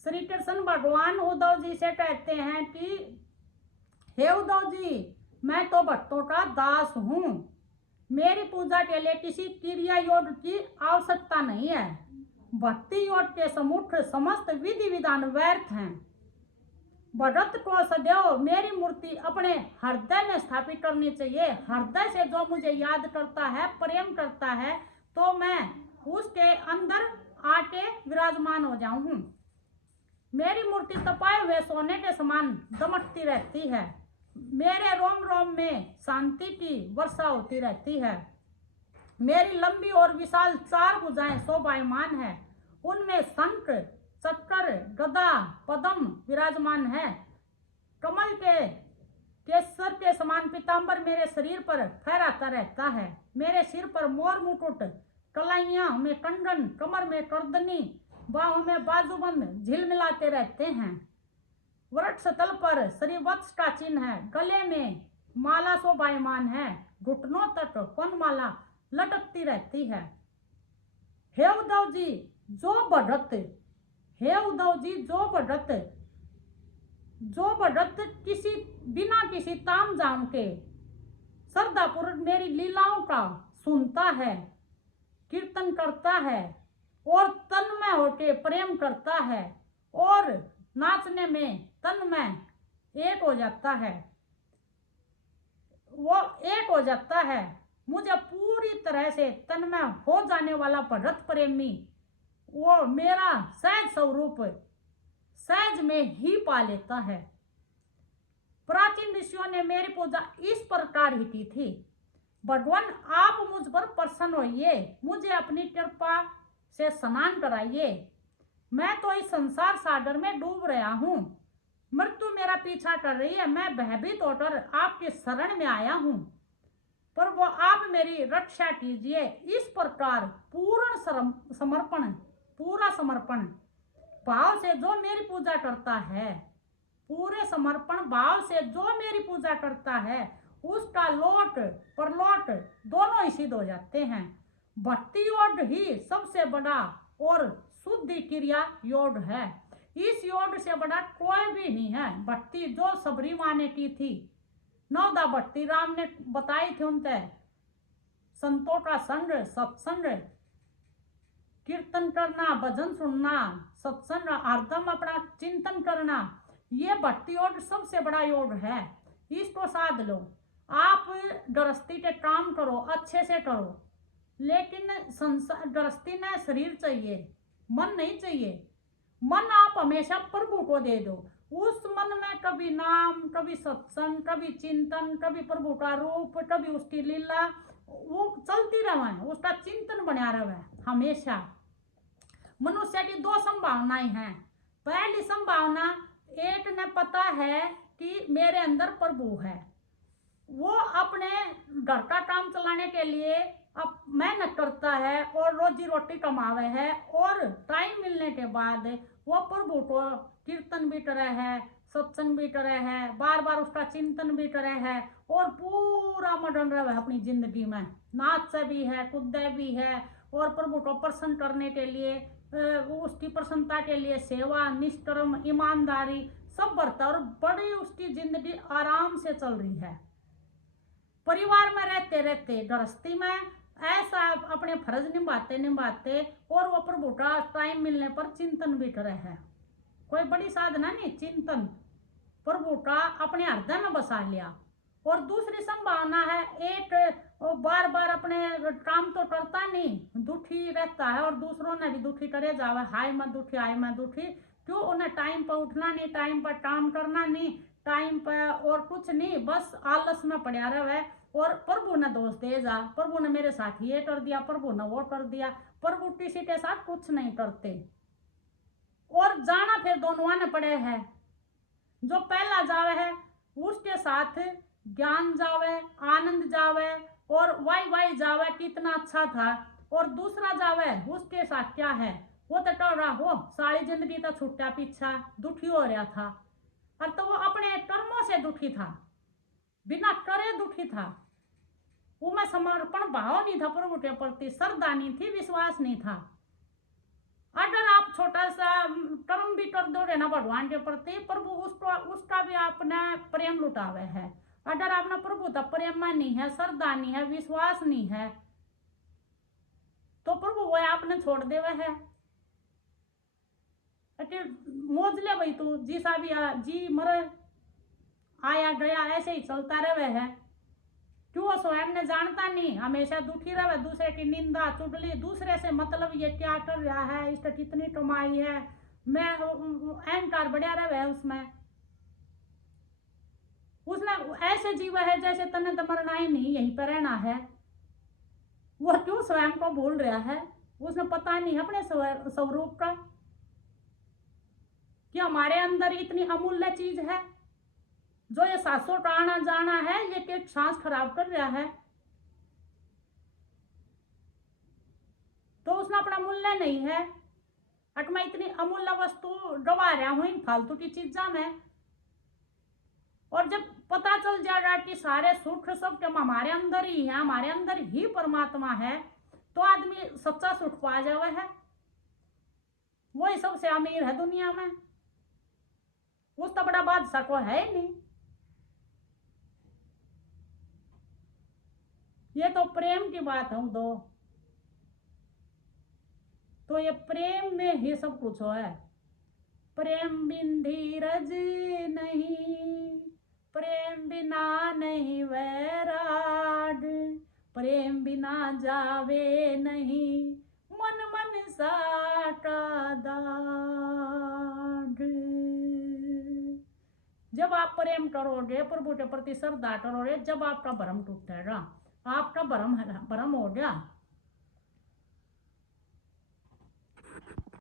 श्री कृष्ण भगवान उद्धव जी से कहते हैं कि हे उद्धव जी, मैं तो भक्तों का दास हूँ, मेरी पूजा के लिए किसी क्रिया योग की आवश्यकता नहीं है। भक्ति योग के सम्मुख समस्त विधि विधान व्यर्थ हैं। भगत को सदैव मेरी मूर्ति अपने हृदय में स्थापित करनी चाहिए। हृदय से जो मुझे याद करता है, प्रेम करता है, तो मैं उसके अंदर आके विराजमान हो जाऊं। मेरी मूर्ति तपाए हुए सोने के समान दमकती रहती है। मेरे रोम रोम में शांति की वर्षा होती रहती है। मेरी लंबी और विशाल 4 भुजाएं शोभायमान है। उनमें शंख, चक्र, गदा, पद्म विराजमान है। कमल के केसर के समान पीतांबर मेरे शरीर पर फहराता रहता है। मेरे सिर पर मोर मुकुट, कलाइयां में कंगन, कमर में करदनी, बाहों में बाजूबंद झिलमिलाते रहते हैं। वृक्ष तल पर श्रीवत्स का चिन्ह है। गले में माला शोभायमान है। घुटनों तक वनमाला लटकती रहती है। हे उद्धव जी, जो भगत किसी बिना किसी ताम झाम के श्रद्धापूर्वक मेरी लीलाओं का सुनता है, कीर्तन करता है और तन्मय होके प्रेम करता है और नाचने में तन्मय एक हो जाता है, वो एक हो जाता है। मुझे पूरी तरह से तन्मय हो जाने वाला भगत प्रेमी वो मेरा सहज स्वरूप सहज में ही पा लेता है। प्राचीन ऋषियों ने मेरी पूजा इस प्रकार ही की थी। भगवान, आप मुझ पर प्रसन्न होइए, मुझे अपनी कृपा से स्नान कराइए। मैं तो इस संसार सागर में डूब रहा हूँ। मृत्यु मेरा पीछा कर रही है। मैं भयभीत होकर आपके शरण में आया हूँ, पर वो आप मेरी रक्षा कीजिए। इस प्रकार पूरा समर्पण भाव से जो मेरी पूजा करता है, पूरे समर्पण भाव से जो मेरी पूजा करता है, उसका लोक परलोक दोनों ही सिद्ध हो जाते हैं। भक्ति योग ही सबसे बड़ा और शुद्ध क्रिया योग है। इस योग से बड़ा कोई भी नहीं है। भक्ति जो सबरी माँ ने की थी, नवदा भक्ति राम ने बताई थी, उनसे संतों का संग, सत्संग, कीर्तन करना, भजन सुनना, सत्संग, हरदम अपना चिंतन करना, ये भक्ति योग सबसे बड़ा योग है। इसको साध लो। आप गृहस्थी के काम करो, अच्छे से करो, लेकिन गृहस्थी में शरीर चाहिए, मन नहीं चाहिए। मन आप हमेशा प्रभु को दे दो। उस मन में कभी नाम, कभी सत्संग, कभी चिंतन, कभी प्रभु का रूप, कभी उसकी लीला, वो चलती रहे, उसका चिंतन बना रहे हमेशा। मनुष्य की 2 संभावनाएं हैं। पहली संभावना, एक ने पता है कि मेरे अंदर प्रभु है, वो अपने घर का काम चलाने के लिए अब मेहनत करता है और रोजी रोटी कमावे है, और टाइम मिलने के बाद वो प्रभु को कीर्तन भी करे है, सत्संग भी करे है, बार बार उसका चिंतन भी करे है, और पूरा मगन रहे अपनी जिंदगी में, नाच भी है, कूद भी है, और प्रभु को प्रसन्न करने के लिए, उसकी प्रसन्नता के लिए सेवा, निष्कर्म, ईमानदारी सब बरता, और बड़ी उसकी जिंदगी आराम से चल रही है। परिवार में रहते रहते गृहस्थी में ऐसा अपने फर्ज निभाते और वो प्रभु का टाइम मिलने पर चिंतन भी करे है। कोई बड़ी साधना नहीं, चिंतन प्रभु का अपने हृदय में बसा लिया। और दूसरी संभावना है, एक बार बार अपने काम तो करता नहीं, दुखी रहता है और दूसरों ने भी दुखी करे जावे, हाय मैं दुखी, हाय मैं दुखी। क्यों? उन्हें टाइम पर उठना नहीं, टाइम पर काम करना नहीं, टाइम पर और कुछ नहीं, बस आलस में पड़ा रहे, और प्रभु ने दोष दे जा, प्रभु ने मेरे साथ ये कर दिया, प्रभु ने वो कर दिया। प्रभु किसी के साथ कुछ नहीं करते, और जाना फिर दोनों ने पड़े हैं। जो पहला जावे है उसके साथ ज्ञान जावे, आनंद जावे और वाई जावे, कितना अच्छा था। और दूसरा जावे उसके साथ क्या है, वो तो कर रहा हो सारी जिंदगी तो छुट्टा पीछा दुखी हो रहा था, और तो वो अपने कर्मों से दुखी था, बिना करे दुखी था। उनमें समर्पण भाव नहीं था, प्रभु के प्रति श्रद्धा नहीं थी, विश्वास नहीं था। अगर आप छोटा सा कर्म भी कर दो ना भगवान के प्रति, प्रभु उसका भी आपने प्रेम लुटावे है। अगर आपने प्रभु तक प्रेम नहीं है, श्रद्धा नहीं है, विश्वास नहीं है, तो प्रभु वो आपने छोड़ देवे है। मोज ले भाई तू जिसा भी जी मरे आया गया ऐसे ही चलता रहे है। क्यों स्वयं ने जानता नहीं, हमेशा दुखी रहे, दूसरे की निंदा चुगली, दूसरे से मतलब ये क्या कर रहा है, इसका कितनी कमाई है, मैं अहंकार बढ़िया रहे उसमें। उसने ऐसे जीवा है जैसे तने तो मरना ही नहीं, यहीं पर रहना है। वो क्यों स्वयं को भूल रहा है? उसने पता नहीं अपने स्वरूप का कि हमारे अंदर इतनी अमूल्य चीज है जो ये सांसों का आना जाना है, ये कि सांस खराब कर रहा है। तो उसने अपना मूल्य नहीं है। अट मैं इतनी अमूल्य वस्तु गवा रहा हूं इन फालतू की चीजा में। और जब पता चल जाएगा कि सारे सुख सब हमारे अंदर ही है, हमारे अंदर ही परमात्मा है, तो आदमी सच्चा सुख पा जावे है। वही सबसे अमीर है दुनिया में, उस तो बड़ा बादशाह को है ही नहीं। ये तो प्रेम की बात है दो, तो ये प्रेम में ही सब कुछ है। प्रेम बिन धीरज नहीं, प्रेम बिना नहीं वैराग, प्रेम बिना जावे नहीं मन मन सा का दाग। जब आप प्रेम करोगे, प्रभु के प्रति श्रद्धा करोगे, जब आपका भ्रम टूटेगा, आपका भ्रम हो गया